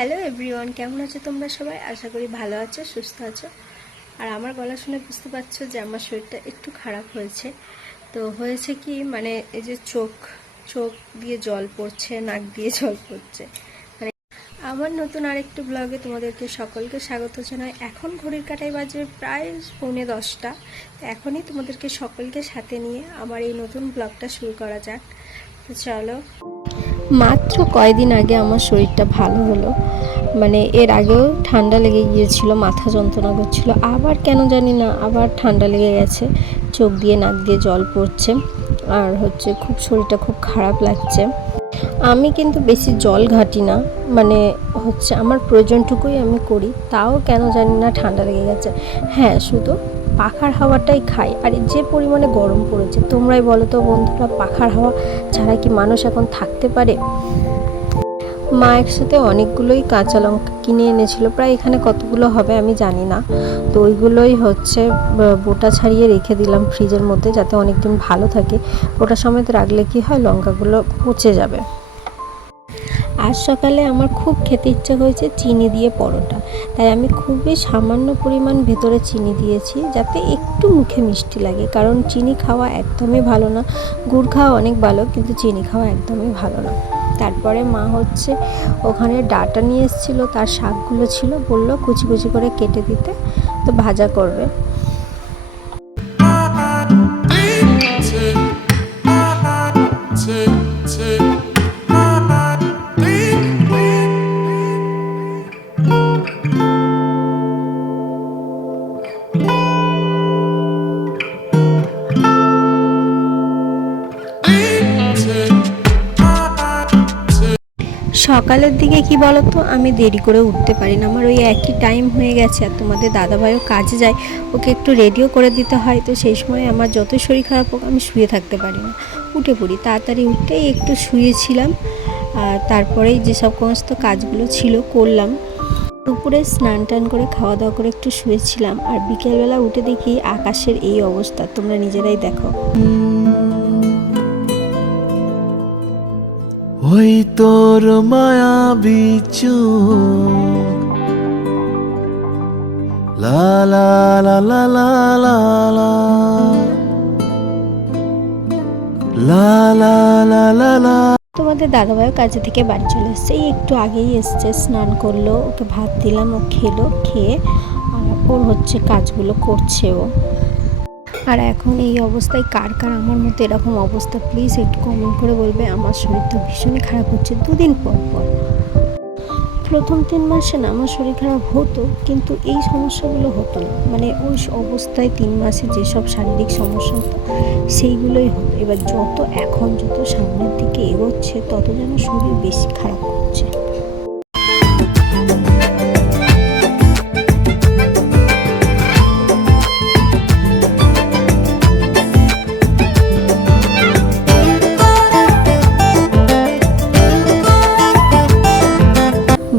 Hello everyone, কেমন আছো তোমরা সবাই? আশা করি ভালো আছো, সুস্থ আছো। আর আমার গলা শুনে বুঝতে পারছো যে আমার শরীরটা একটু খারাপ হয়েছে। তো হয়েছে কি, মানে এই যে চোখ চোখ দিয়ে জল পড়ছে, নাক দিয়ে জল পড়ছে। মানে আমার নতুন আরেকটু ব্লগে তোমাদেরকে সকলকে স্বাগত জানাই। এখন ঘড়ির কাঁটায় বাজে প্রায় 9:45। এখনই তোমাদেরকে সকলকে সাথে নিয়ে আমার এই নতুন ব্লগটা শুরু করা যাক। তো চলো। মাত্র কয়েকদিন আগে আমার শরীরটা ভালো হলো। মানে এর আগেও ঠান্ডা লেগে গিয়েছিল, মাথা যন্ত্রণা করছিল, আবার কেন জানি না আবার ঠান্ডা লেগে গেছে, চোখ দিয়ে নাক দিয়ে জল পড়ছে, আর খুব শরীরটা খুব খারাপ লাগছে। আমি কিন্তু বেশি জল ঘাঁটি না, মানে আমার প্রয়োজনটুকুই আমি করি, তাও কেন জানি না ঠান্ডা লেগে গেছে। হ্যাঁ, শুধু পাখার হাওয়াটাই খাই। আর যে পরিমাণে গরম পড়েছে, তোমরাই বলো তো বন্ধুরা, পাখার হাওয়া ছাড়া কি মানুষ এখন থাকতে পারে? মা একসাথে অনেকগুলোই কাঁচা লঙ্কা কিনে এনেছিল, প্রায় এখানে কতগুলো হবে আমি জানি না। তো ওইগুলোই বোটা ছাড়িয়ে রেখে দিলাম ফ্রিজের মধ্যে, যাতে অনেক দিন ভালো থাকে। বোটা সমেত রাখলে কি হয়, লঙ্কাগুলো পচে যাবে। আজ সকালে আমার খুব খেতে ইচ্ছা হয়েছে চিনি দিয়ে পরোটা, তাই আমি খুবই সামান্য পরিমাণ ভেতরে চিনি দিয়েছি, যাতে একটু মুখে মিষ্টি লাগে। কারণ চিনি খাওয়া একদমই ভালো না, গুড় খাওয়া অনেক ভালো, কিন্তু চিনি খাওয়া একদমই ভালো না। তারপরে মা ওখানে ডাঁটা নিয়ে এসেছিলো, তার শাকগুলো ছিল, বললো কুচি কুচি করে কেটে দিতে, তো ভাজা করবে। সকালের দিকে কি বলতো, আমি দেরি করে উঠতে পারি না, আমার ওই একই টাইম হয়ে গেছে। আর তোমাদের দাদাভাইও কাজে যায়, ওকে একটু রেডিও করে দিতে হয়। তো সেই সময় আমার যতই শরীর খারাপ হোক, আমি শুয়ে থাকতে পারি না, উঠে পড়ি। তাড়াতাড়ি উঠেই একটু শুয়েছিলাম, আর তারপরেই যেসব সমস্ত কাজগুলো ছিল করলাম। দুপুরে স্নান টান করে খাওয়া দাওয়া করে একটু শুয়েছিলাম, আর বিকেলবেলা উঠে দেখি আকাশের এই অবস্থা, তোমরা নিজেরাই দেখো। ওই তোর মায়াবী চোখ, লা লা লা লা লা লা লা লা লা লা লা লা। তোমাদের দাদাভাইও কাজে থেকে বাড়ি চলে এসছে, এই একটু আগেই এসছে, স্নান করলো, ওকে ভাত দিলাম, ও খেলো, খেয়ে ওর কাজগুলো করছে ও। আর এখন এই অবস্থায় কার কার আমার মতো এরকম অবস্থা, প্লিজ একটু কমেন্ট করে বলবে। আমার শরীর তো ভীষণই খারাপ হচ্ছে দুদিন পর পর। প্রথম 3 মাসে না আমার শরীর খারাপ হতো, কিন্তু এই সমস্যাগুলো হতো না। মানে ওই অবস্থায় 3 মাসে যেসব শারীরিক সমস্যা হতো, সেইগুলোই হতো। এবার যত সামনের দিকে এগোচ্ছে, তত যেন শরীর বেশি খারাপ হচ্ছে।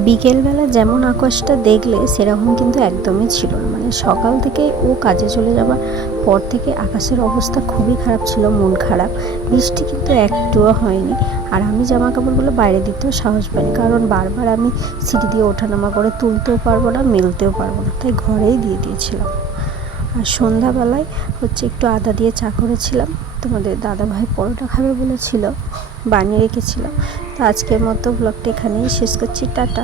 বিকেলবেলা যেমন আকাশটা দেখলে, সেরকম কিন্তু একদমই ছিল না। মানে সকাল থেকে ও কাজে চলে যাওয়ার পর থেকে আকাশের অবস্থা খুবই খারাপ ছিল, মন খারাপ। বৃষ্টি কিন্তু একটুও হয়নি। আর আমি জামা কাপড়গুলো বাইরে দিতেও সাহস পাইনি, কারণ বারবার আমি সিঁড়ি দিয়ে ওঠানামা করে তুলতেও পারবো না, মেলতেও পারবো না, তাই ঘরেই দিয়ে দিয়েছিলাম। আর সন্ধ্যাবেলায় একটু আদা দিয়ে চা করেছিলাম। তোমাদের দাদাভাই পরোটা খাবে বলেছিল, বানিয়ে রেখেছিলাম। তো আজকের মতো ব্লগটা এখানেই শেষ করছি, টাটা।